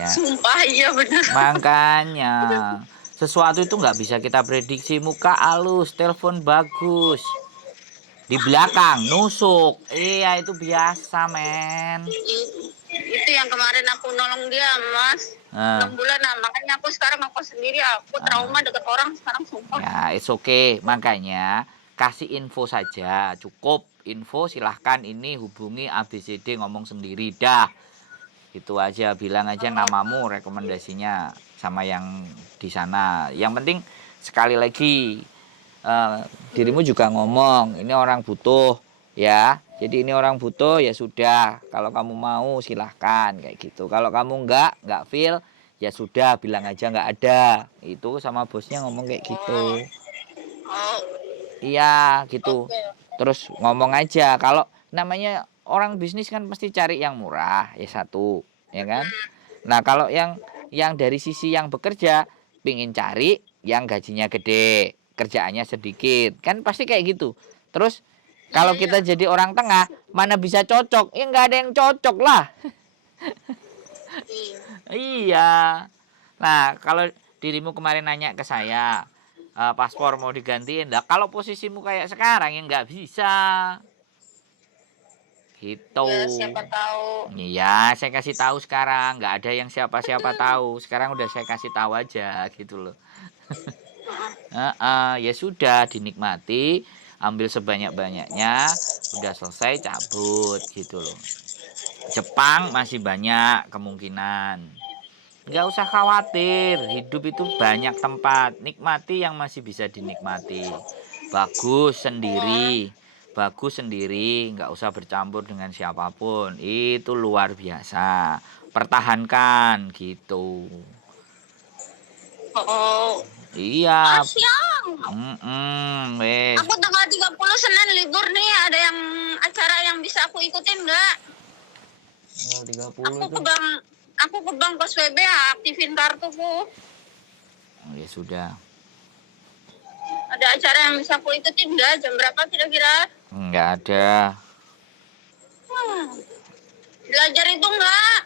ya. Sumpah iya bener. Makanya sesuatu itu nggak bisa kita prediksi. Muka halus, telepon bagus, di belakang nusuk. Iya itu biasa, men. Itu yang kemarin aku nolong dia, Mas. 6 Nah, bulan, nah makanya aku sekarang aku sendiri, aku trauma deket orang sekarang, sumpah. ya, it's okay. Makanya kasih info saja, cukup info. Silahkan ini hubungi ABCD, ngomong sendiri dah. Itu aja, bilang aja namamu, rekomendasinya sama yang di sana. Yang penting sekali lagi dirimu juga ngomong, ini orang butuh ya. Jadi ini orang butuh ya sudah. Kalau kamu mau silahkan kayak gitu. Kalau kamu nggak feel ya sudah, bilang aja nggak ada. Itu sama bosnya ngomong kayak gitu. Oh, Iya gitu. oke. Terus ngomong aja, kalau namanya orang bisnis kan pasti cari yang murah ya satu, ya kan. Nah kalau yang dari sisi yang bekerja pingin cari yang gajinya gede, kerjaannya sedikit, kan pasti kayak gitu. Terus Iya, kalau iya. kita jadi orang tengah, mana bisa cocok? Ya nggak ada yang cocok lah. Iya. Iya. Nah, kalau dirimu kemarin nanya ke saya, paspor mau digantiin. Lah, kalau posisimu kayak sekarang ya nggak bisa. Gitu. Ya siapa tahu. Iya, saya kasih tahu sekarang. Nggak ada yang siapa-siapa tahu. Sekarang udah saya kasih tahu aja gitu loh. Ya sudah, dinikmati, ambil sebanyak-banyaknya, udah selesai cabut gitu loh. Jepang masih banyak kemungkinan. Nggak usah khawatir, hidup itu banyak tempat. Nikmati yang masih bisa dinikmati. Bagus sendiri, bagus sendiri, nggak usah bercampur dengan siapapun. Itu luar biasa. Pertahankan gitu. Oh, Iya, siang. wes. Aku tanggal 30 Senin libur nih, ada yang acara yang bisa aku ikutin nggak? Tanggal 30 Aku itu. ke bank, aku ke bank POSBB aktifin kartuku. Oh, ya sudah. Ada acara yang bisa aku ikutin nggak? Jam berapa kira-kira? Nggak ada. Belajar itu nggak?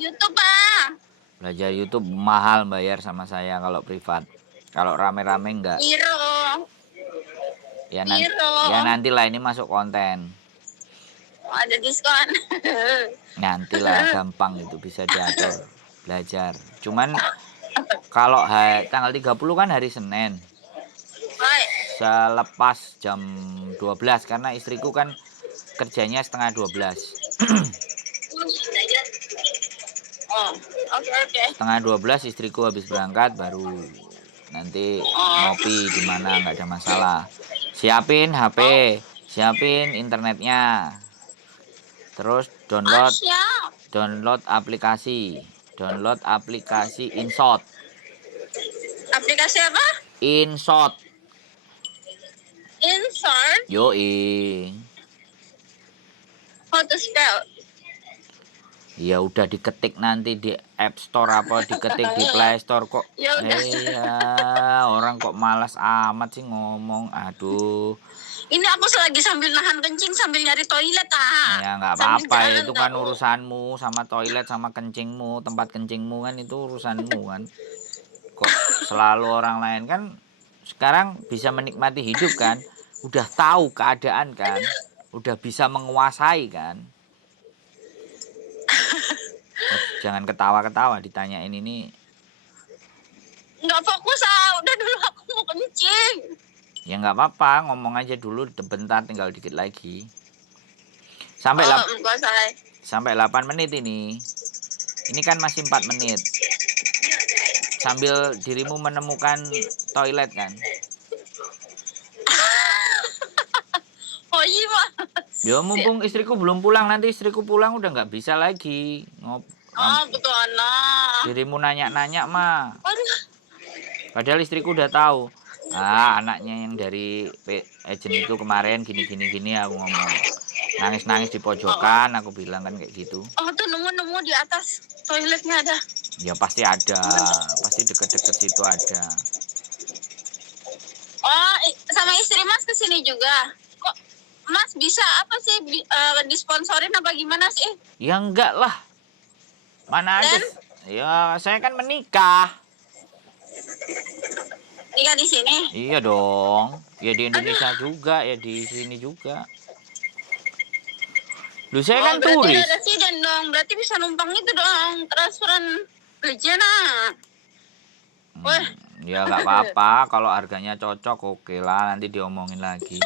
YouTube ah. Belajar YouTube mahal bayar sama saya kalau privat. Kalau rame-rame enggak. Biro. Ya nanti, Biro. ya nantilah ini masuk konten. Oh, ada diskon. Nantilah gampang itu bisa diatur belajar. Cuman kalau tanggal 30 kan hari Senin. Baik. Selepas jam 12 karena istriku kan kerjanya setengah 12. Oh, oke oke. Setengah 12 istriku habis berangkat baru nanti Oh, ngopi di mana nggak ada masalah. Siapin HP, oh, siapin internetnya. Terus siap. download aplikasi. Download aplikasi InShot. Aplikasi apa? InShot. Insert. Yoi. How to spell? Ya udah diketik nanti di App Store apa diketik di Play Store kok. Ya udah. Orang kok malas amat sih ngomong. Aduh. Ini aku lagi sambil nahan kencing sambil nyari toilet Ya nggak Sambil apa-apa ya, jalan itu kan tahu. urusanmu sama toilet sama kencingmu, tempat kencingmu kan itu urusanmu kan. Kok selalu orang lain kan sekarang bisa menikmati hidup kan. Udah tahu keadaan kan. Udah bisa menguasai kan. Jangan ketawa-ketawa ditanyain ini. Nggak fokus udah dulu aku mau kencing. Ya nggak apa-apa, ngomong aja dulu bentar, tinggal dikit lagi. Sampai sampai 8 menit ini. Ini kan masih 4 menit. Sambil dirimu menemukan toilet kan. Oh iya mas. Ya mumpung istriku belum pulang, nanti istriku pulang udah nggak bisa lagi. Oh betul anak. Dirimu nanya-nanya mah. Aduh. Padahal istriku udah tahu. Anaknya yang dari agent itu kemarin gini aku ngomong. Nangis-nangis di pojokan, aku bilang kan kayak gitu. Oh tuh nemu di atas toiletnya ada. Ya pasti ada, pasti deket-deket situ ada. Oh sama istri mas kesini juga. Kok mas bisa apa sih disponsorin apa gimana sih? Ya enggak lah. Mana ada Ya, saya kan menikah. Nikah di sini. Iya dong. Ya di Aduh. Indonesia juga, ya di sini juga. Lu saya Oh, kan berarti udah turis. residen dong. Berarti bisa numpang itu dong. Transferan Lejana. Wah, Ya nggak apa-apa. Kalau harganya cocok, oke lah. Nanti diomongin lagi.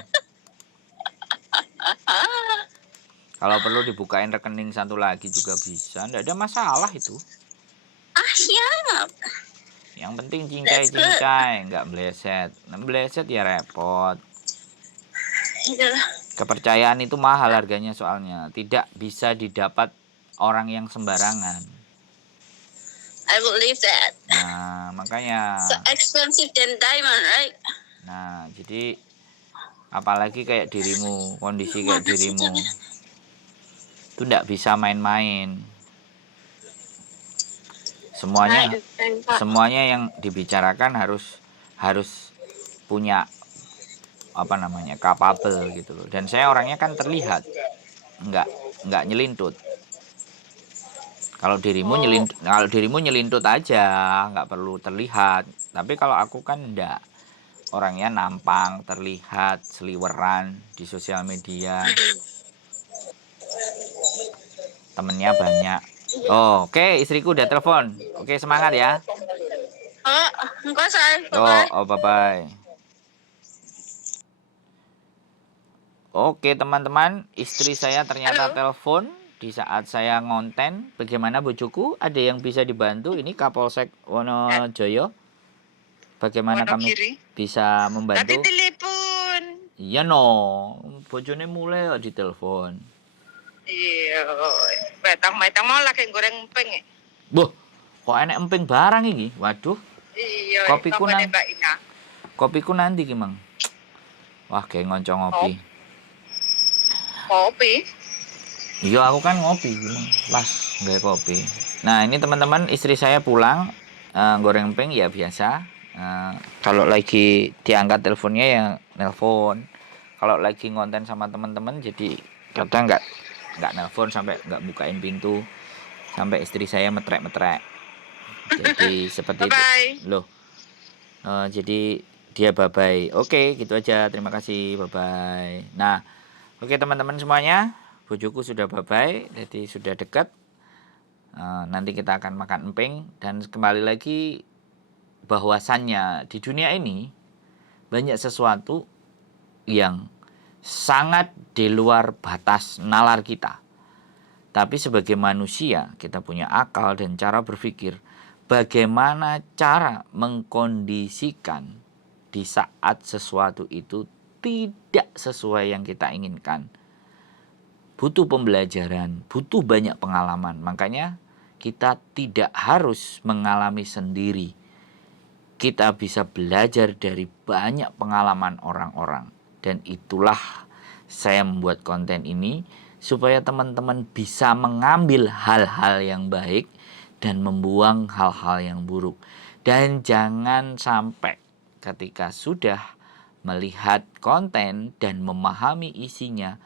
Kalau perlu dibukain rekening satu lagi juga bisa. Nggak ada masalah itu. siap. Yang penting That's good. cincai-cincai, nggak meleset. Nah, meleset ya repot. Itulah. Kepercayaan itu mahal harganya soalnya. Tidak bisa didapat orang yang sembarangan. I believe that. Nah, makanya. So expensive than diamond, right? Nah, jadi apalagi kayak dirimu, kondisi kayak dirimu. Itu nggak bisa main-main. Semuanya yang dibicarakan harus punya apa namanya, capable gitu loh. Dan saya orangnya kan terlihat, nggak nyelintut. Kalau dirimu nyelintut aja, nggak perlu terlihat. Tapi kalau aku kan enggak, orangnya nampang, terlihat, seliweran di sosial media. Temennya banyak. Oh, oke, istriku udah telepon. Oke, semangat ya. Oh, enggak saya. Bye-bye. Oke, teman-teman, istri saya ternyata telepon di saat saya ngonten. Bagaimana bojoku? Ada yang bisa dibantu? Ini Kapolsek Wonojoyo. Bagaimana kami bisa membantu? Tapi telepon. Iya no, bojone mulai ditelepon. Iya, betang-betang mau lagi goreng emping. Boh, kok enek emping barang ini? Waduh. Iya, Kopiku nanti gimang. Wah, kayak ngoncong ngopi. Kopi? Iya, aku kan ngopi gimang. Pas nggak kopi. Nah, ini teman-teman, istri saya pulang goreng emping ya biasa. Kalau lagi diangkat teleponnya ya nelpon. Kalau lagi ngonten sama teman-teman jadi kadang nggak nelpon sampai nggak bukain pintu sampai istri saya metrek-metrek. Jadi seperti itu loh. Jadi dia bye-bye. Oke, gitu aja. Terima kasih. Bye-bye. Nah, oke teman-teman semuanya, bojoku sudah bye-bye. Jadi sudah dekat. Nanti kita akan makan emping. Dan kembali lagi bahwasannya di dunia ini banyak sesuatu yang sangat di luar batas nalar kita. Tapi sebagai manusia kita punya akal dan cara berpikir. Bagaimana cara mengkondisikan di saat sesuatu itu tidak sesuai yang kita inginkan. Butuh pembelajaran, butuh banyak pengalaman. Makanya kita tidak harus mengalami sendiri. Kita bisa belajar dari banyak pengalaman orang-orang. Dan itulah saya membuat konten ini supaya teman-teman bisa mengambil hal-hal yang baik dan membuang hal-hal yang buruk. Dan jangan sampai ketika sudah melihat konten dan memahami isinya,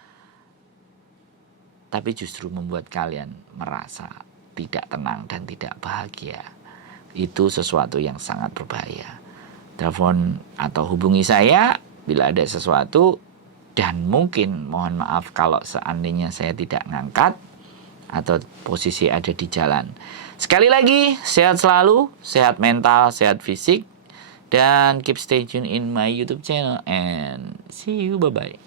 tapi justru membuat kalian merasa tidak tenang dan tidak bahagia. Itu sesuatu yang sangat berbahaya. Telepon atau hubungi saya bila ada sesuatu, dan mungkin mohon maaf kalau seandainya saya tidak ngangkat atau posisi ada di jalan. Sekali lagi, sehat selalu, sehat mental, sehat fisik, dan keep stay tune in my YouTube channel and see you, bye-bye.